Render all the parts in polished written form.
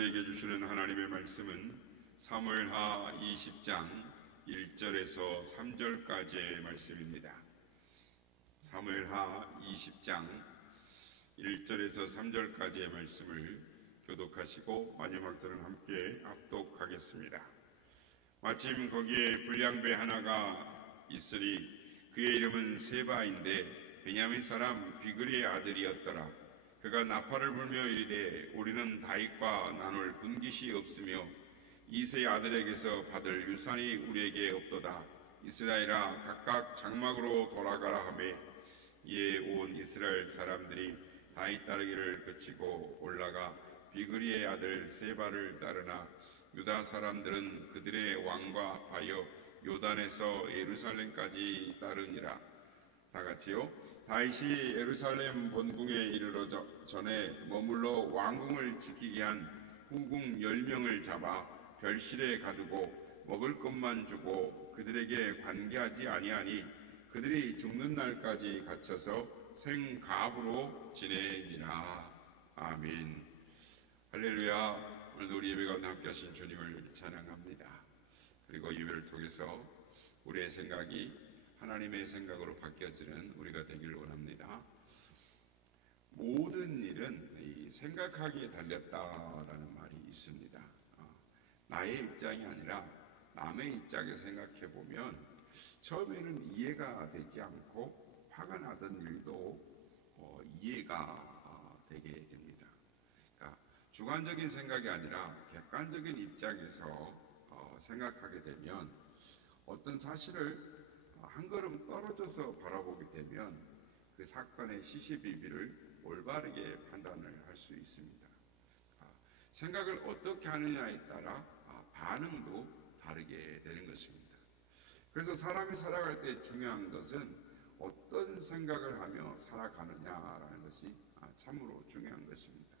우리에게 주시는 하나님의 말씀은 사무엘하 20장 1절에서 3절까지의 말씀입니다. 사무엘하 20장 1절에서 3절까지의 말씀을 교독하시고 마지막 절은 함께 합독하겠습니다. 마침 거기에 불량배 하나가 있으리. 그의 이름은 세바인데 베냐민 사람 비그리의 아들이었더라. 그가 나팔을 불며 이르되 우리는 다윗과 나눌 분깃이 없으며 이새의 아들에게서 받을 유산이 우리에게 없도다. 이스라엘아 각각 장막으로 돌아가라 하매 이에 온 이스라엘 사람들이 다윗 따르기를 그치고 올라가 비그리의 아들 세바를 따르나 유다 사람들은 그들의 왕과 합하여 요단에서 예루살렘까지 따르니라. 다같이요. 다윗이 예루살렘 본궁에 이르러 전에 머물러 왕궁을 지키게 한 후궁 10명을 잡아 별실에 가두고 먹을 것만 주고 그들에게 관계하지 아니하니 그들이 죽는 날까지 갇혀서 생가부로 지내니라. 아멘. 할렐루야. 오늘도 우리 예배 가운데 함께 하신 주님을 찬양합니다. 그리고 예배를 통해서 우리의 생각이 하나님의 생각으로 바뀌어지는 우리가 되기를 원합니다. 모든 일은 생각하기에 달렸다라는 말이 있습니다. 나의 입장이 아니라 남의 입장에 생각해 보면 처음에는 이해가 되지 않고 화가 나던 일도 이해가 되게 됩니다. 그러니까 주관적인 생각이 아니라 객관적인 입장에서 생각하게 되면 어떤 사실을 한 걸음 떨어져서 바라보게 되면 그 사건의 시시비비를 올바르게 판단을 할 수 있습니다. 생각을 어떻게 하느냐에 따라 반응도 다르게 되는 것입니다. 그래서 사람이 살아갈 때 중요한 것은 어떤 생각을 하며 살아가느냐라는 것이 참으로 중요한 것입니다.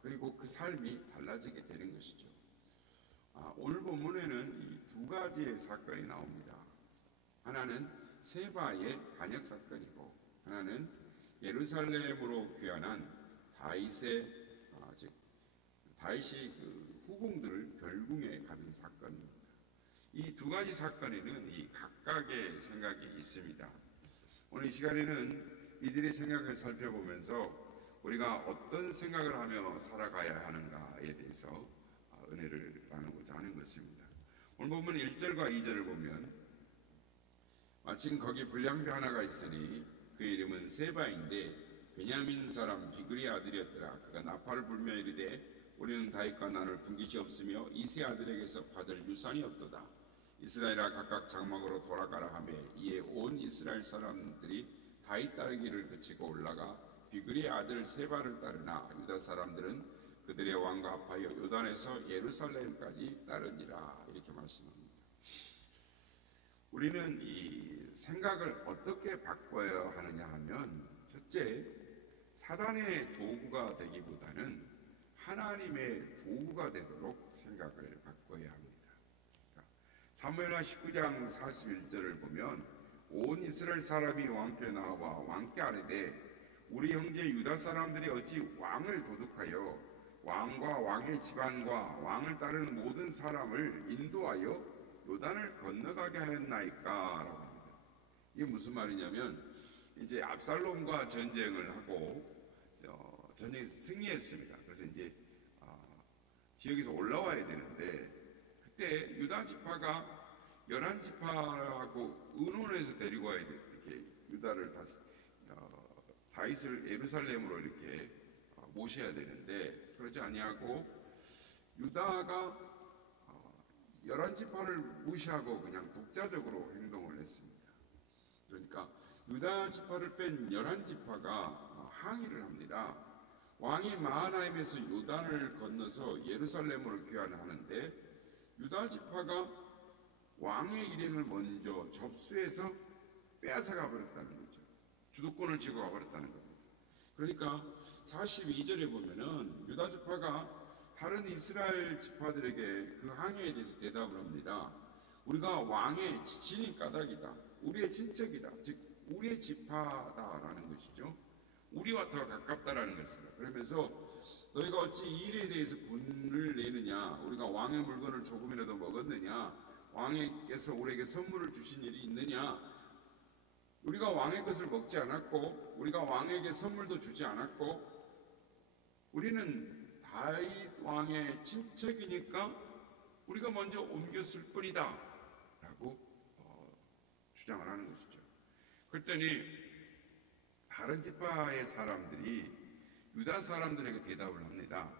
그리고 그 삶이 달라지게 되는 것이죠. 오늘 본문에는 이 두 가지의 사건이 나옵니다. 하나는 세바의 반역 사건이고 하나는 예루살렘으로 귀환한 다윗이 그 후궁들을 별궁에 가둔 사건입니다. 이 두 가지 사건에는 이 각각의 생각이 있습니다. 오늘 이 시간에는 이들의 생각을 살펴보면서 우리가 어떤 생각을 하며 살아가야 하는가에 대해서 은혜를 나누고자 하는 것입니다. 오늘 보면 1절과 2절을 보면 마침 거기 불량배 하나가 있으니 그의 이름은 세바인데 베냐민 사람 비그리의 아들이었더라. 그가 나팔을 불며 이르되 우리는 다윗과 나눌 분깃이 없으며 이새 아들에게서 받을 유산이 없도다. 이스라엘아 각각 장막으로 돌아가라 하며 이에 온 이스라엘 사람들이 다윗 따르기를 그치고 올라가 비그리의 아들 세바를 따르나 유다 사람들은 그들의 왕과 합하여 요단에서 예루살렘까지 따르니라. 이렇게 말씀합니다. 우리는 이 생각을 어떻게 바꿔야 하느냐 하면 첫째, 사단의 도구가 되기보다는 하나님의 도구가 되도록 생각을 바꿔야 합니다. 사무엘하 19장 41절을 보면 온 이스라엘 사람이 왕께 나와 왕께 아뢰되 우리 형제 유다 사람들이 어찌 왕을 도둑하여 왕과 왕의 집안과 왕을 따르는 모든 사람을 인도하여 요단을 건너가게 하였나이까? 라고 합니다. 이게 무슨 말이냐면 이제 압살롬과 전쟁을 하고 전쟁에서 승리했습니다. 그래서 이제 지역에서 올라와야 되는데 그때 유다 지파가 11지파하고 의논해서 데리고 와야 돼. 이렇게 유다를 다시 다윗을 예루살렘으로 이렇게 모셔야 되는데 그러지 아니하고 유다가 11지파를 무시하고 그냥 독자적으로 행동을 했습니다. 그러니까 유다 지파를 뺀 11지파가 항의를 합니다. 왕이 마하나임에서 요단을 건너서 예루살렘으로 귀환을 하는데 유다 지파가 왕의 일행을 먼저 접수해서 빼앗아가 버렸다는 거죠. 주도권을 쥐고 가버렸다는 겁니다. 그러니까 42절에 보면은 유다 지파가 다른 이스라엘 지파들에게 그 항해에 대해서 대답을 합니다. 우리가 왕의 지친인 까닭이다. 우리의 친척이다. 즉 우리의 지파다라는 것이죠. 우리와 더 가깝다라는 것입니다. 그러면서 너희가 어찌 이 일에 대해서 분을 내느냐? 우리가 왕의 물건을 조금이라도 먹었느냐? 왕께서 우리에게 선물을 주신 일이 있느냐? 우리가 왕의 것을 먹지 않았고 우리가 왕에게 선물도 주지 않았고 우리는 다윗 왕의 친척이니까 우리가 먼저 옮겼을 뿐이다 라고 주장을 하는 것이죠. 그랬더니 다른 지파의 사람들이 유다 사람들에게 대답을 합니다.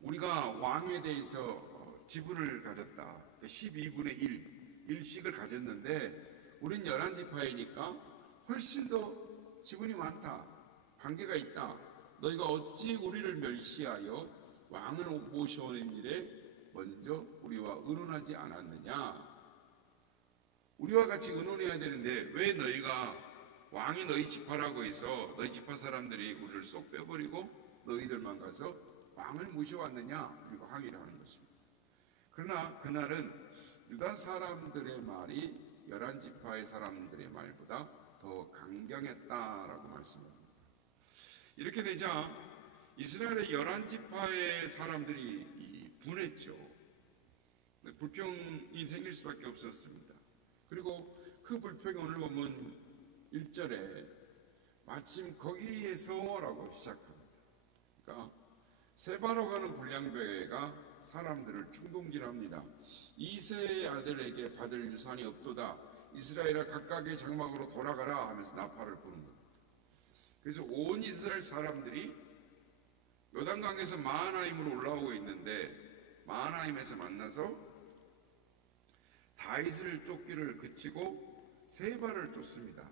우리가 왕에 대해서 지분을 가졌다. 12분의 1씩을 가졌는데 우린 11지파이니까 훨씬 더 지분이 많다. 관계가 있다. 너희가 어찌 우리를 멸시하여 왕을 모셔오는 일에 먼저 우리와 의논하지 않았느냐. 우리와 같이 의논해야 되는데 왜 너희가 왕이 너희 지파라고 해서 너희 지파 사람들이 우리를 쏙 빼버리고 너희들만 가서 왕을 모셔왔느냐. 그리고 항의를 하는 것입니다. 그러나 그날은 유다 사람들의 말이 11지파의 사람들의 말보다 더 강경했다라고 말씀합니다. 이렇게 되자 이스라엘의 11지파의 사람들이 분했죠. 불평이 생길 수밖에 없었습니다. 그리고 그 불평이 오늘 보면 1절에 마침 거기에서라고 시작합니다. 그러니까 세바로 가는 불량배가 사람들을 충동질합니다. 이새의 아들에게 받을 유산이 없도다. 이스라엘아 각각의 장막으로 돌아가라 하면서 나팔을 부는 겁니다. 그래서 온 이스라엘 사람들이 요단강에서 마하나임으로 올라오고 있는데 마하나임에서 만나서 다윗을 쫓기를 그치고 세바를 쫓습니다.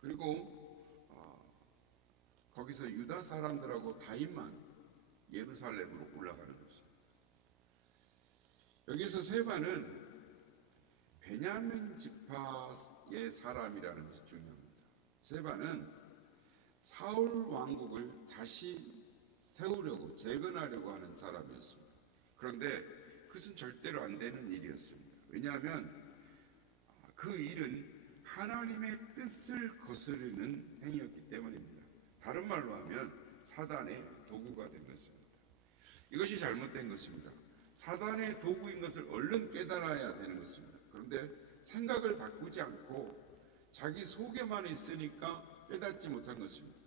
그리고 거기서 유다 사람들하고 다윗만 예루살렘으로 올라가는 것입니다. 여기서 세바는 베냐민 지파의 사람이라는 것이 중요합니다. 세바는 사울 왕국을 다시 세우려고 재건하려고 하는 사람이었습니다. 그런데 그것은 절대로 안 되는 일이었습니다. 왜냐하면 그 일은 하나님의 뜻을 거스르는 행위였기 때문입니다. 다른 말로 하면 사단의 도구가 된 것입니다. 이것이 잘못된 것입니다. 사단의 도구인 것을 얼른 깨달아야 되는 것입니다. 그런데 생각을 바꾸지 않고 자기 속에만 있으니까 깨닫지 못한 것입니다.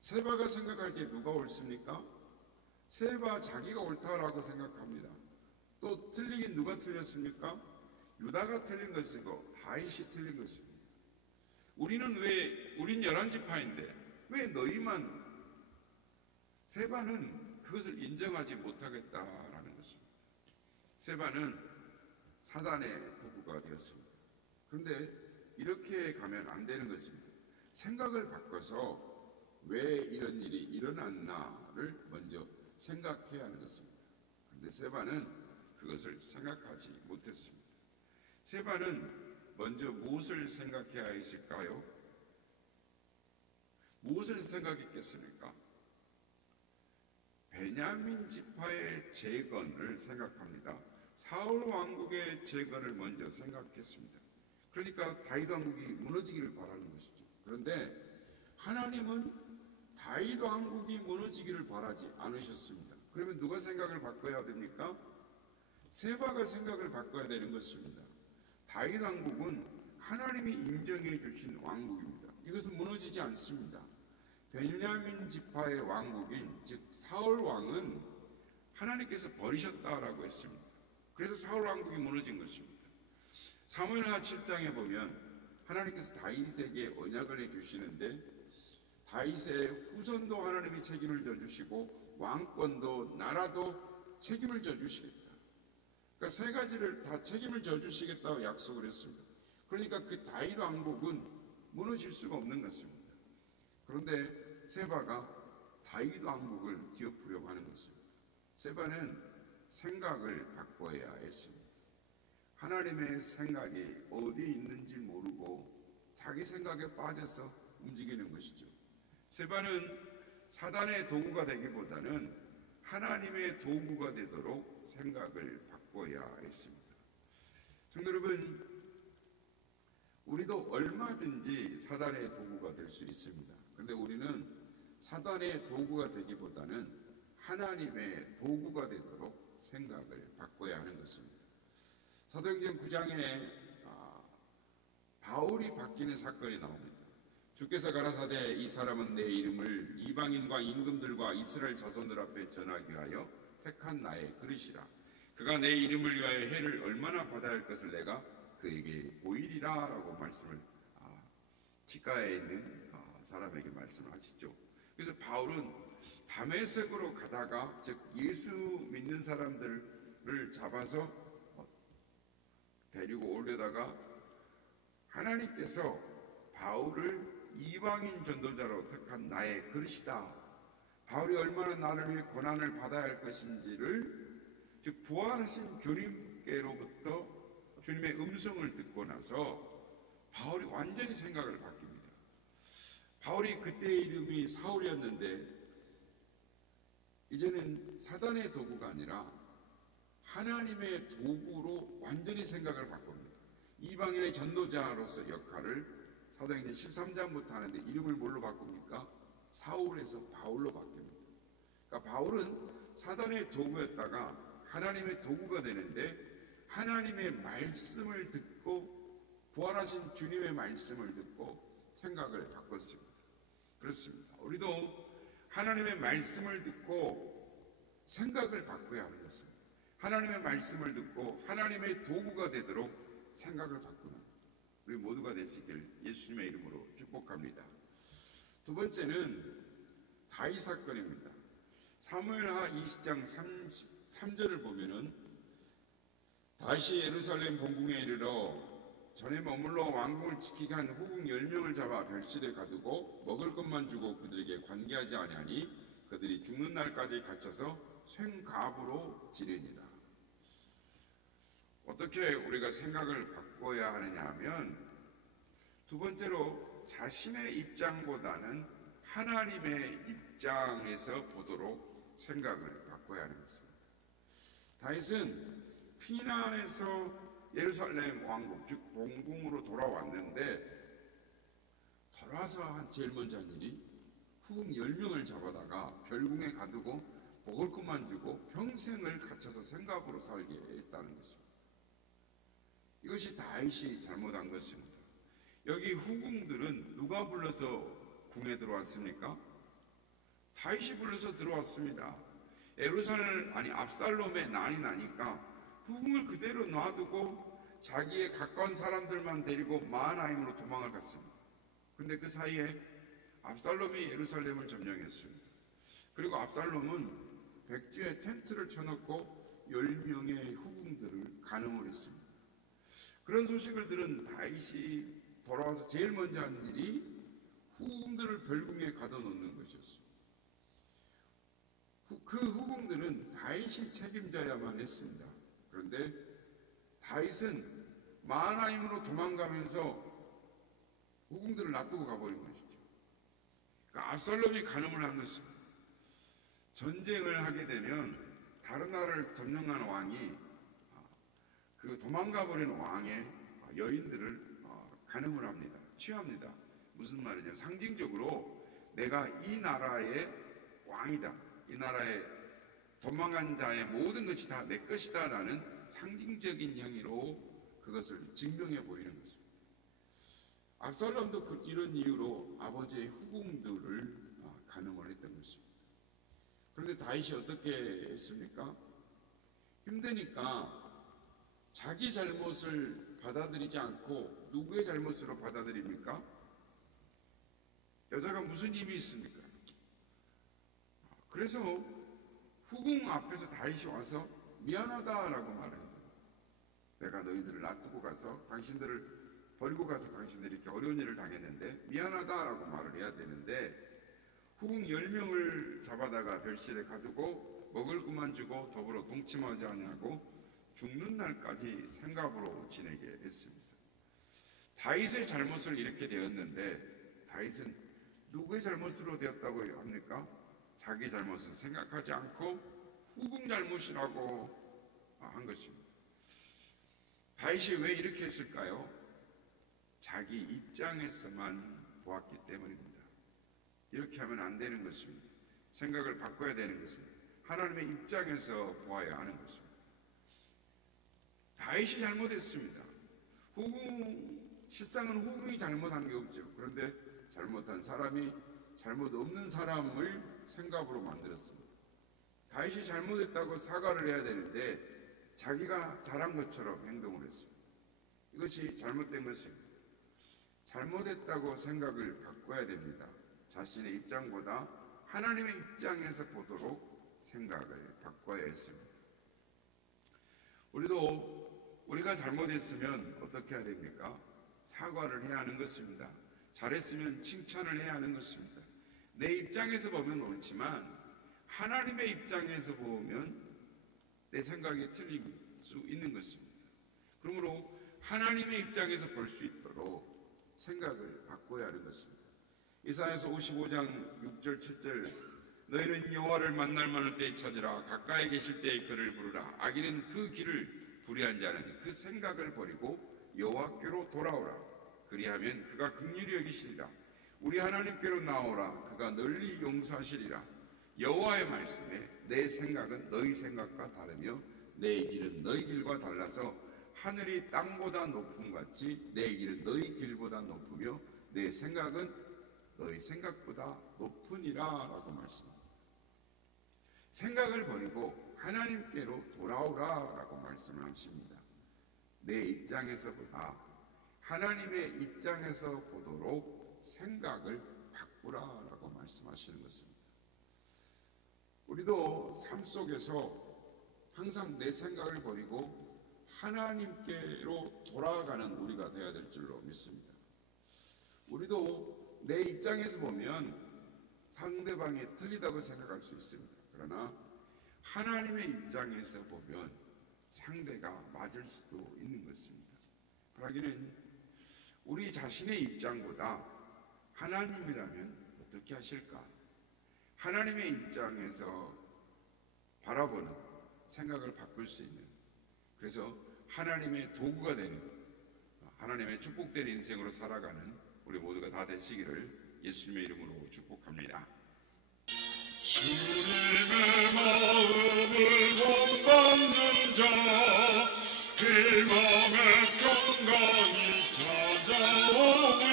세바가 생각할 때 누가 옳습니까? 세바 자기가 옳다라고 생각합니다. 또 틀리긴 누가 틀렸습니까? 유다가 틀린 것이고 다윗이 틀린 것입니다. 우린 11지파인데 왜 너희만 세바는 그것을 인정하지 못하겠다라는 것입니다. 세바는 사단의 도구가 되었습니다. 그런데 이렇게 가면 안 되는 것입니다. 생각을 바꿔서 왜 이런 일이 일어났나를 먼저 생각해야 하는 것입니다. 그런데 세바는 그것을 생각하지 못했습니다. 세바는 먼저 무엇을 생각해야 했을까요? 무엇을 생각했겠습니까? 베냐민 지파의 재건을 생각합니다. 사울 왕국의 재건을 먼저 생각했습니다. 그러니까 다윗 왕국이 무너지기를 바라는 것이죠. 그런데 하나님은 다윗 왕국이 무너지기를 바라지 않으셨습니다. 그러면 누가 생각을 바꿔야 됩니까? 세바가 생각을 바꿔야 되는 것입니다. 다윗 왕국은 하나님이 인정해 주신 왕국입니다. 이것은 무너지지 않습니다. 베냐민 지파의 왕국인 즉 사울 왕은 하나님께서 버리셨다라고 했습니다. 그래서 사울 왕국이 무너진 것입니다. 사무엘하 7장에 보면 하나님께서 다윗에게 언약을 해주시는데 다윗의 후손도 하나님이 책임을 져주시고 왕권도 나라도 책임을 져주시겠다. 그러니까 세 가지를 다 책임을 져주시겠다고 약속을 했습니다. 그러니까 그 다윗 왕국은 무너질 수가 없는 것입니다. 그런데 세바가 다윗 왕국을 뒤엎으려고 하는 것입니다. 세바는 생각을 바꿔야 했습니다. 하나님의 생각이 어디에 있는지 모르고 자기 생각에 빠져서 움직이는 것이죠. 세바는 사단의 도구가 되기보다는 하나님의 도구가 되도록 생각을 바꿔야 했습니다. 성도 여러분, 우리도 얼마든지 사단의 도구가 될 수 있습니다. 그런데 우리는 사단의 도구가 되기보다는 하나님의 도구가 되도록 생각을 바꿔야 하는 것입니다. 사도행전 9장에 바울이 바뀌는 사건이 나옵니다. 주께서 가라사대 이 사람은 내 이름을 이방인과 임금들과 이스라엘 자손들 앞에 전하기 위하여 택한 나의 그릇이라. 그가 내 이름을 위하여 해를 얼마나 받아야 할 것을 내가 그에게 보이리라 라고 말씀을 지가에 있는 사람에게 말씀하시죠. 그래서 바울은 다메섹으로 가다가 즉 예수 믿는 사람들을 잡아서 데리고 오려다가 하나님께서 바울을 이방인 전도자로 택한 나의 그릇이다. 바울이 얼마나 나를 위해 고난을 받아야 할 것인지를 즉 부활하신 주님께로부터 주님의 음성을 듣고 나서 바울이 완전히 생각을 바뀝니다. 바울이 그때의 이름이 사울이었는데 이제는 사단의 도구가 아니라 하나님의 도구로 완전히 생각을 바꿉니다. 이방인의 전도자로서 역할을 사도행전 13장부터 하는데 이름을 뭘로 바꿉니까? 사울에서 바울로 바뀝니다. 그러니까 바울은 사단의 도구였다가 하나님의 도구가 되는데 하나님의 말씀을 듣고 부활하신 주님의 말씀을 듣고 생각을 바꿨습니다. 그렇습니다. 우리도 하나님의 말씀을 듣고 생각을 바꿔야 하는 것입니다. 하나님의 말씀을 듣고 하나님의 도구가 되도록 생각을 바꾸는 우리 모두가 되시길 예수님의 이름으로 축복합니다. 두 번째는 다윗 사건입니다. 사무엘하 20장 33절을 보면은 다윗이 예루살렘 본궁에 이르러 전에 머물러 왕궁을 지키게 한 후궁 10명을 잡아 별실에 가두고 먹을 것만 주고 그들에게 관계하지 아니하니 그들이 죽는 날까지 갇혀서 쇳갑으로 지내니라. 어떻게 우리가 생각을 바꿔야 하느냐 하면 두 번째로 자신의 입장보다는 하나님의 입장에서 보도록 생각을 바꿔야 하는 것입니다. 다윗은 피난해서 예루살렘 왕국 즉 본궁으로 돌아왔는데 돌아와서 제일 먼저 한 일이 후궁 10명을 잡아다가 별궁에 가두고 먹을 것만 주고 평생을 갇혀서 생각으로 살게 했다는 것입니다. 이것이 다윗이 잘못한 것입니다. 여기 후궁들은 누가 불러서 궁에 들어왔습니까? 다윗이 불러서 들어왔습니다. 압살롬의 난이 나니까 후궁을 그대로 놔두고 자기의 가까운 사람들만 데리고 마하나임으로 도망을 갔습니다. 그런데 그 사이에 압살롬이 예루살렘을 점령했습니다. 그리고 압살롬은 백주에 텐트를 쳐놓고 10명의 후궁들을 간음을 했습니다. 그런 소식을 들은 다윗이 돌아와서 제일 먼저 한 일이 후궁들을 별궁에 가둬놓는 것이었습니다. 그 후궁들은 다윗이 책임져야만 했습니다. 그런데 다윗은 마하나임으로 도망가면서 후궁들을 놔두고 가버린 것이죠. 그러니까 압살롬이 간음을 한 것입니다. 전쟁을 하게 되면 다른 나라를 점령하는 왕이 그 도망가버린 왕의 여인들을 간음을 합니다. 취합니다. 무슨 말이냐면 상징적으로 내가 이 나라의 왕이다. 이 나라의 도망간 자의 모든 것이 다 내 것이다 라는 상징적인 행위로 그것을 증명해 보이는 것입니다. 압살롬도 이런 이유로 아버지의 후궁들을 간음을 했던 것입니다. 그런데 다윗이 어떻게 했습니까? 힘드니까 자기 잘못을 받아들이지 않고 누구의 잘못으로 받아들입니까? 여자가 무슨 힘이 있습니까? 그래서 후궁 앞에서 다윗이 와서 미안하다라고 말해요. 내가 너희들을 놔두고 가서 당신들을 버리고 가서 당신들이 이렇게 어려운 일을 당했는데 미안하다라고 말을 해야 되는데 후궁 10명을 잡아다가 별실에 가두고 먹을 것만 주고 더불어 동침하지 아니하고 죽는 날까지 생각으로 지내게 했습니다. 다윗의 잘못을 이렇게 되었는데 다윗은 누구의 잘못으로 되었다고 합니까? 자기 잘못을 생각하지 않고 후궁 잘못이라고 한 것입니다. 다윗이 왜 이렇게 했을까요? 자기 입장에서만 보았기 때문입니다. 이렇게 하면 안 되는 것입니다. 생각을 바꿔야 되는 것입니다. 하나님의 입장에서 보아야 하는 것입니다. 다윗이 잘못했습니다. 실상은 후궁이 잘못한 게 없죠. 그런데 잘못한 사람이 잘못 없는 사람을 생각으로 만들었습니다. 다윗이 잘못했다고 사과를 해야 되는데 자기가 잘한 것처럼 행동을 했습니다. 이것이 잘못된 것입니다. 잘못했다고 생각을 바꿔야 됩니다. 자신의 입장보다 하나님의 입장에서 보도록 생각을 바꿔야 했습니다. 우리가 잘못했으면 어떻게 해야 됩니까? 사과를 해야 하는 것입니다. 잘했으면 칭찬을 해야 하는 것입니다. 내 입장에서 보면 옳지만 하나님의 입장에서 보면 내 생각이 틀릴 수 있는 것입니다. 그러므로 하나님의 입장에서 볼 수 있도록 생각을 바꿔야 하는 것입니다. 이사야서 55장 6절 7절 너희는 여호와를 만날 만할 때에 찾으라. 가까이 계실 때에 그를 부르라. 악인은 그 길을 불의한 자는 그 생각을 버리고 여호와께로 돌아오라. 그리하면 그가 긍휼히 여기시리라. 우리 하나님께로 나오라. 그가 널리 용서하시리라. 여호와의 말씀에 내 생각은 너희 생각과 다르며 내 길은 너희 길과 달라서 하늘이 땅보다 높음 같이 내 길은 너희 길보다 높으며 내 생각은 너희 생각보다 높으니라 라고 말씀합니다. 생각을 버리고 하나님께로 돌아오라 라고 말씀을 하십니다. 내 입장에서보다 하나님의 입장에서 보도록 생각을 바꾸라 라고 말씀하시는 것입니다. 우리도 삶 속에서 항상 내 생각을 버리고 하나님께로 돌아가는 우리가 되어야 될 줄로 믿습니다. 우리도 내 입장에서 보면 상대방이 틀리다고 생각할 수 있습니다. 그러나 하나님의 입장에서 보면 상대가 맞을 수도 있는 것입니다. 그러기는 우리 자신의 입장보다 하나님이라면 어떻게 하실까? 하나님의 입장에서 바라보는 생각을 바꿀 수 있는, 그래서 하나님의 도구가 되는, 하나님의 축복된 인생으로 살아가는 우리 모두가 다 되시기를 예수님의 이름으로 축복합니다. 주님의 마음을 본받는 자, 그 맘에 평강이 찾아오니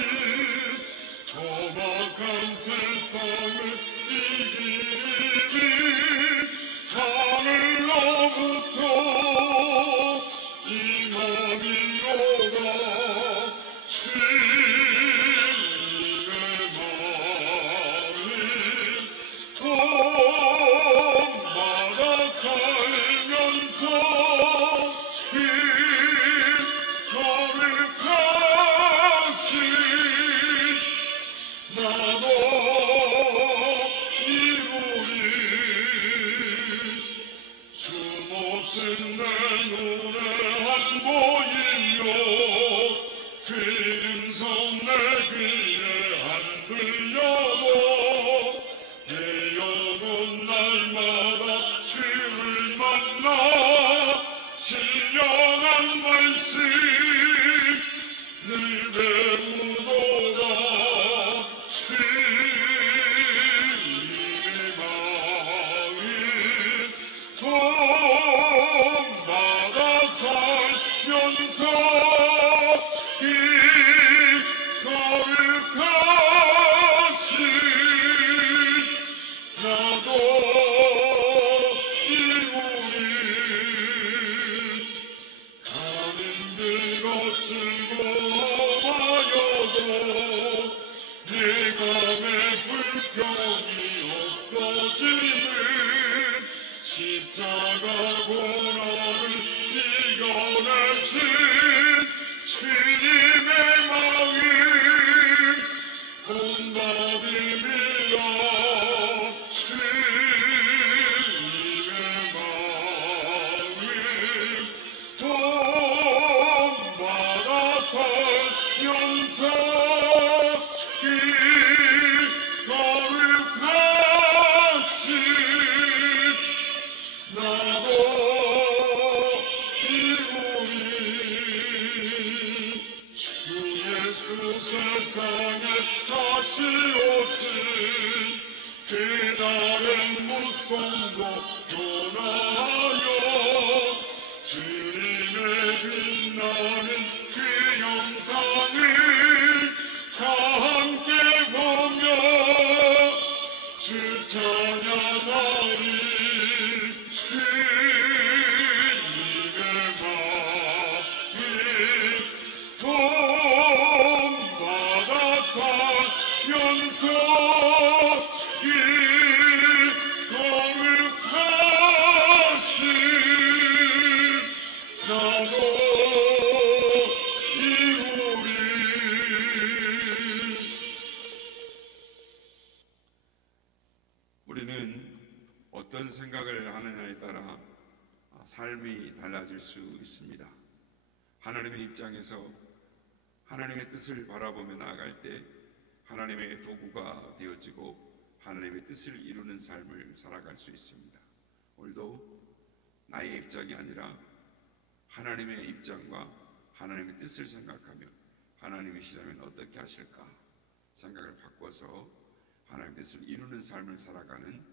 험악한 세상을 이기리 하늘로부터 임함이로다. 주님의 마음을 본받아 살면서 그 거룩하신 나도 이루리. 춤없은 내 눈에 안 보이며 그 음성 내 귀에 안 들려도 내 영혼 날마다 주를 만나 신령한 말씀 늘 배우도다. 주님의 마음 본받아 살면서 그 거룩하신 나도 이루리. 가는 길 거칠고 험하여도 내 맘에 불평이 없어지는 십자가 고난을 이겨내신 주님의 마음 본받음이라. 주님의 마음 본받아 살면서 그 거룩하신 나도 백성도 변하여 주님의 빛나는 그 영상을 다 함께 보며 주 찬양하리. 주님의 마음이 본받아 살면서 이 거룩하신 나도 이루리. 우리는 어떤 생각을 하느냐에 따라 삶이 달라질 수 있습니다. 하나님의 입장에서 하나님의 뜻을 바라보며 나아갈 때 하나님의 도구가 되어지고 하나님의 뜻을 이루는 삶을 살아갈 수 있습니다. 오늘도 나의 입장이 아니라 하나님의 입장과 하나님의 뜻을 생각하며 하나님이시라면 어떻게 하실까 생각을 바꿔서 하나님의 뜻을 이루는 삶을 살아가는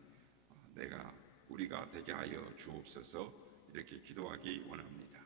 우리가 되게 하여 주옵소서. 이렇게 기도하기 원합니다.